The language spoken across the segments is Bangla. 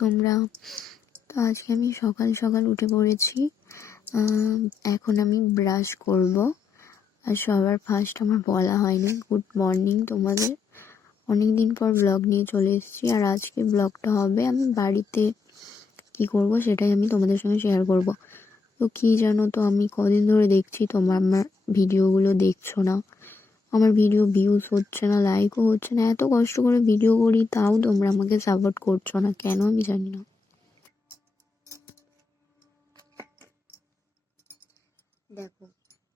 তোমরা? তো আজকে আমি সকাল সকাল উঠে পড়েছি। এখন আমি ব্রাশ করব। আর সবার ফার্স্ট আমার বলা হয়নি গুড মর্নিং তোমাদের। অনেক দিন পর ব্লগ নিয়ে চলে এসেছি, আর আজকে ব্লগটা হবে আমি বাড়িতে কি করব সেটাই আমি তোমাদের সঙ্গে শেয়ার করব। তো কি জানো তো, আমি কদিন ধরে দেখছি তোমার আমার ভিডিওগুলো দেখছো না, আমার ভিডিও ভিউজ হচ্ছে না, লাইকও হচ্ছে না। এত কষ্ট করে ভিডিও করি তাও তোমরা আমাকে সাপোর্ট করছো না, কেন আমি জানি না। দেখো,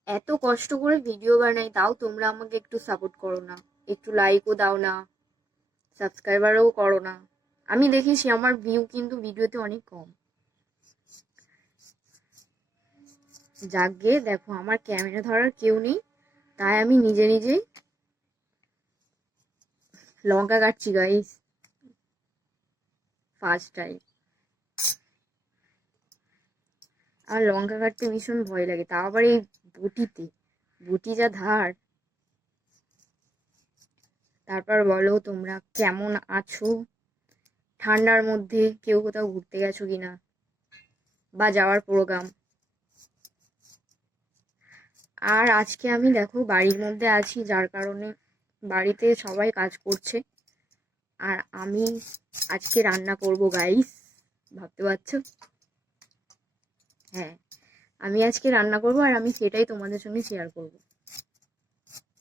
এত কষ্ট করে ভিডিও বানাই তাও তোমরা আমাকে একটু সাপোর্ট করো না, একটু লাইকও দাও না, সাবস্ক্রাইবারও করো না। আমি দেখেছি আমার ভিউ কিন্তু ভিডিওতে অনেক কম। যাকগে, দেখো আমার ক্যামেরা ধরার কেউ নেই, তাই আমি নিজে নিজেই লঙ্কা কাটছি গাইস, ফার্স্ট টাইম। আর লঙ্কা কাটতে ভীষণ ভয় লাগে, তাও আবার এই বটিতে, বটি যা ধার। তারপর বলো তোমরা কেমন আছো? ঠান্ডার মধ্যে কেউ কোথাও ঘুরতে গেছো কিনা, বা যাওয়ার প্রোগ্রাম? আর আজকে আমি দেখো বাড়ির মধ্যে আছি, যার কারণে বাড়িতে সবাই কাজ করছে, আর আমি আজকে রান্না করব গাইস। ভাবতে পারছো? হ্যাঁ, আমি আজকে রান্না করব, আর আমি সেটাই তোমাদের সঙ্গে শেয়ার করব।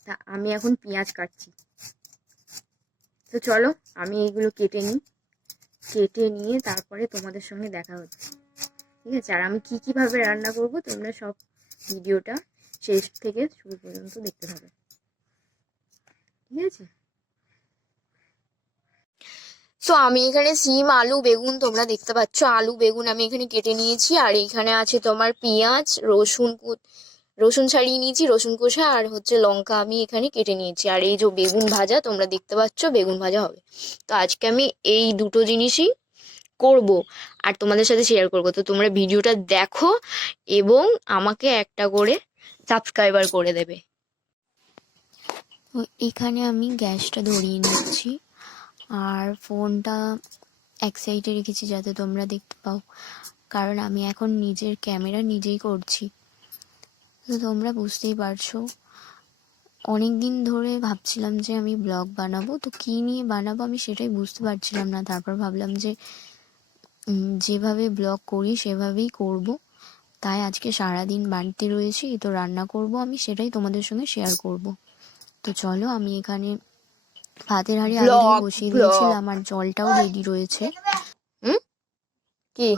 তা আমি এখন পেঁয়াজ কাটছি। তো চলো আমি এইগুলো কেটে নিই, কেটে নিয়ে তারপরে তোমাদের সঙ্গে দেখা হচ্ছে, ঠিক আছে? আর আমি কিভাবে রান্না করব তোমরা সব ভিডিওটা শেষ থেকে শুরু পর্যন্ত দেখতে থাকো, ঠিক আছে? সো আমি এখানে সিম, আলু, বেগুন, তোমরা দেখতে পাচ্ছ আলু বেগুন আমি এখানে কেটে নিয়েছি, আর এখানে আছে তোমার পেঁয়াজ, রসুন ছাড়িয়ে নিয়েছি, রসুন কোষা, আর হচ্ছে লঙ্কা আমি এখানে কেটে নিয়েছি। আর এই যে বেগুন ভাজা তোমরা দেখতে পাচ্ছ, বেগুন ভাজা হবে। তো আজকে আমি এই দুটো জিনিসই করব আর তোমাদের সাথে শেয়ার করব। তো তোমরা ভিডিওটা দেখো এবং আমাকে একটা করে সাবস্ক্রাইবার করে দেবে। তো এখানে আমি গ্যাসটা ধরিয়ে নিচ্ছি, আর ফোনটা এক সাইডে রেখেছি যাতে তোমরা দেখতে পাও, কারণ আমি এখন নিজের ক্যামেরা নিজেই করছি। তো তোমরা বুঝতেই পারছো, অনেক দিন ধরে ভাবছিলাম যে আমি ব্লগ বানাবো, তো কী নিয়ে বানাবো আমি সেটাই বুঝতে পারছিলাম না। তারপর ভাবলাম যে যেভাবে ব্লগ করি সেভাবেই করব। তাই আজকে সারাদিন বাড়িতে রয়েছি, তো রান্না করব আমি, সেটাই তোমাদের সঙ্গে শেয়ার করব। তো চলো, আমি এখানে ভাতের হাঁড়ি আগে থেকে বসিয়ে দিয়েছিলাম, আর জলটাও রেডি রয়েছে। কি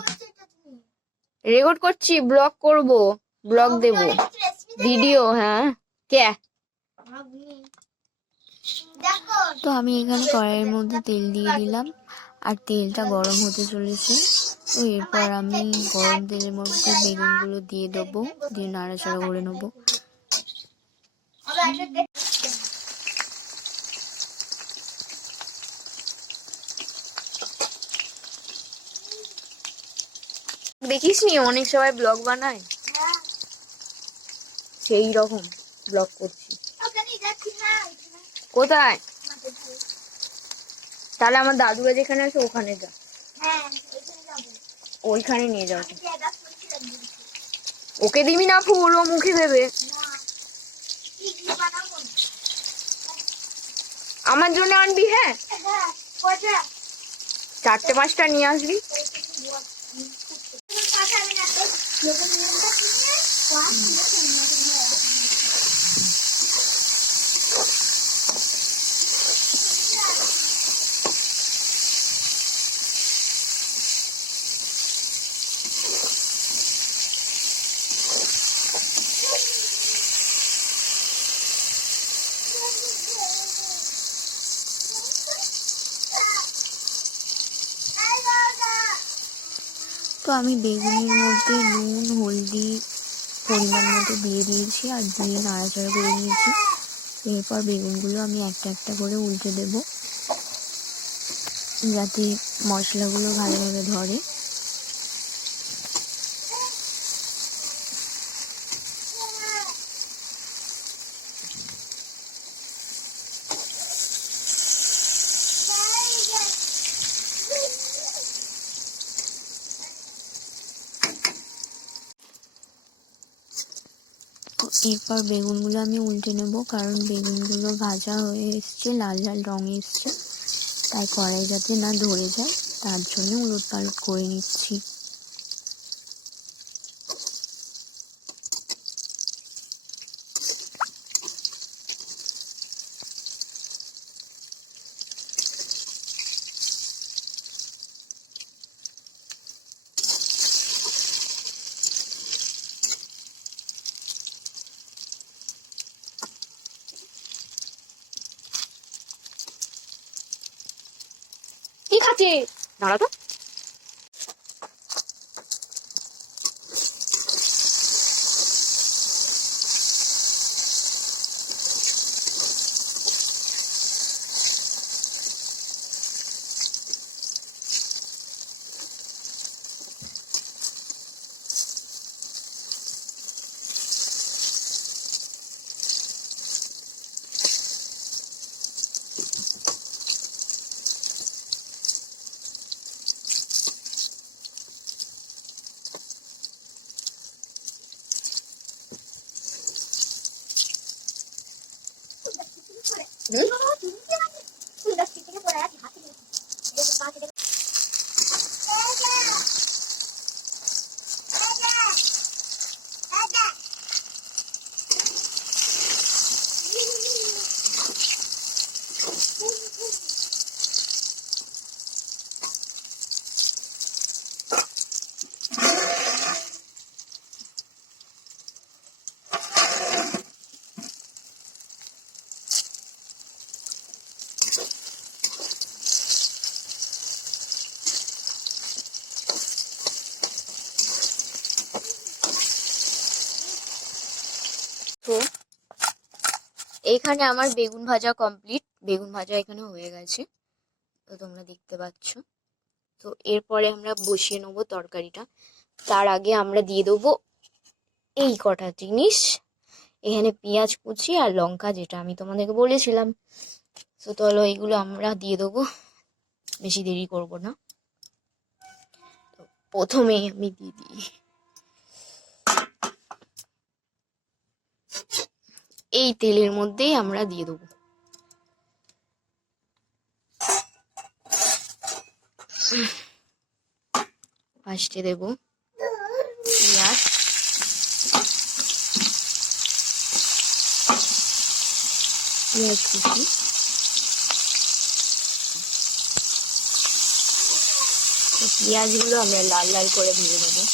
রেকর্ড করছি? ব্লগ করব, ব্লগ দেব, ভিডিও। হ্যাঁ, কে? তো আমি এখানে কড়াইয়ের মধ্যে তেল দিয়ে দিলাম, আর তেলটা গরম হতে চলেছে। তো এরপর আমি গরম তেলের মধ্যে বেগুনগুলো দিয়ে দেবো, দিয়ে নাড়াচাড়া করে নেবো। দেখিস নি অনেক সবাই ব্লগ বানায়, সেই রকম ব্লগ করছি। কোথায়? তাহলে আমার দাদুরা যেখানে আছে ওখানে যা, ওইখানে নিয়ে যাও। ওকে দিবি না ফুল, ও মুখে দেবে। আমার জন্য আনবি? হ্যাঁ, 4-5টা নিয়ে আসবি। তো আমি বেগুনের মধ্যে নুন, হলদি পরিমাণ মতো দিয়ে দিয়েছি, আর দিয়ে নাড়াচাড়া করে নিয়েছি। এরপর বেগুনগুলো আমি একটা একটা করে উল্টে দেব, যাতে মশলাগুলো ভালোভাবে ধরে। এরপর বেগুনগুলো আমি উল্টে নেব, কারণ বেগুনগুলো ভাজা হয়ে এসছে, লাল লাল রং এসছে, তাই কড়াই যাতে না ধরে যায় তার জন্য উলট পালট করে নিচ্ছি। ঠিক আছে, দাঁড়া তো। তো এখানে আমার বেগুন ভাজা কমপ্লিট, বেগুন ভাজা এখানে হয়ে গেছে, তো তোমরা দেখতে পাচ্ছ। তো এরপরে আমরা বসিয়ে নেবো তরকারিটা। তার আগে আমরা দিয়ে দেবো এই কটা জিনিস, এখানে পেঁয়াজ কুচি আর লঙ্কা, যেটা আমি তোমাদেরকে বলেছিলাম। তো চলো এইগুলো আমরা দিয়ে দেবো, বেশি দেরি করব না। তো প্রথমেই আমি দিয়ে দিই এই তেলের মধ্যেই আমরা দিয়ে দেবো ফার্স্টে দেব পেঁয়াজ, পেঁয়াজ কুচি, পেঁয়াজগুলো আমরা লাল লাল করে ভেজে নেবো।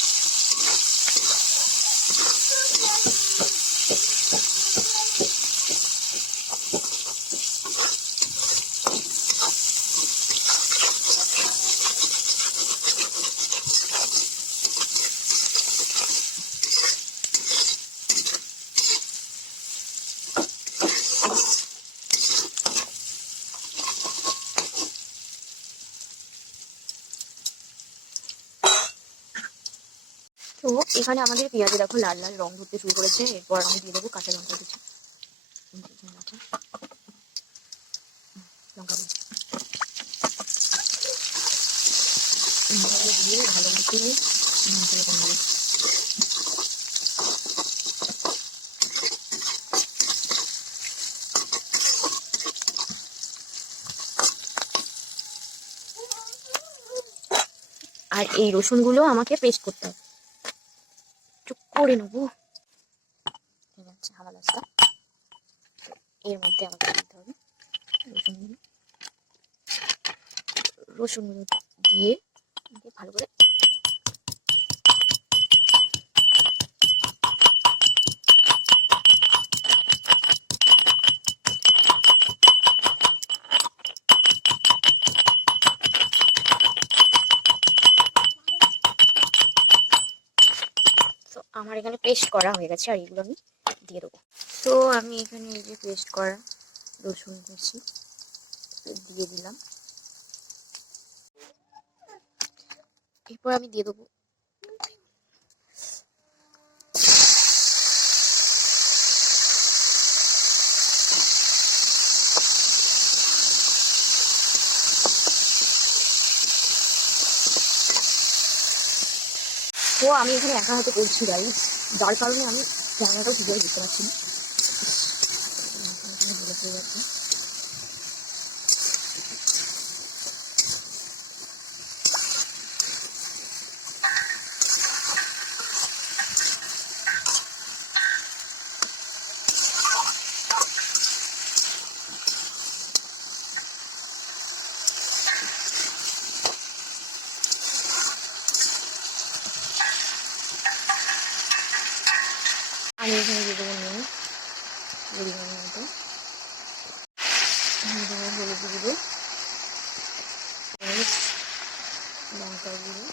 তো এখানে আমাদের পেঁয়াজে দেখো লাল লাল রং ধরতে শুরু করেছে। এরপর আমি দিয়ে দেবো কাঁচা লঙ্কা কুচি, লঙ্কা দিয়ে ভালো মতো কমবে। আর এই রসুনগুলো আমাকে পেস্ট করতে হবে, চুপ করে নেবো। ঠিক আছে, হাওয়া আসটা এর মধ্যে আমাকে দিতে হবে রসুনগুলো। রসুনগুলো দিয়ে ভালো করে আমার এখানে পেস্ট করা হয়ে গেছে, আর এগুলো আমি দিয়ে দেবো। তো আমি এখানে এই যে পেস্ট করা রসুন কুচি দিয়ে দিলাম। এরপর আমি দিয়ে দেবো তো আমি এখানে একা হাতে করছি গাইস, যার কারণে আমি জানাটাও ঠিক বুঝতে পারছি না। হয়ে যাচ্ছে। আমি এখানে দিয়ে দেবো নুন পরিমাণ মতো, হলুদ দিব, লঙ্কা গুঁড়ো,